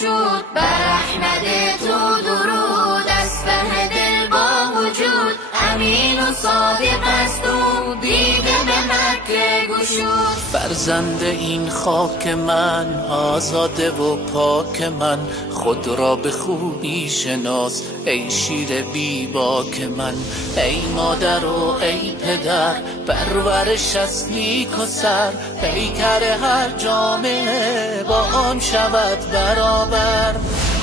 گشود، بر احمد تو درود از ته دل با وجود. امین و صادق است او، دیده به مکه گشود. فرزند این خاک من، آزاده و پاک من، خود را به خوبی شناس ای شیر بی باک من. ای مادر و ای پدر، پرورش از نیک و سر، پیکر هر جامعه با آن شود برابر.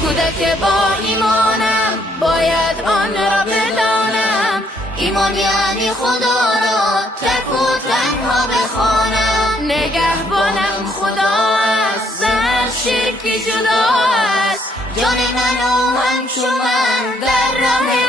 کودک با ایمانم باید آن را بدانم، ایمان یعنی خدا را تک و تنها بخوانم. نگهبانم خدا است، زن شرکی جدا است، جان من و همچو من در راه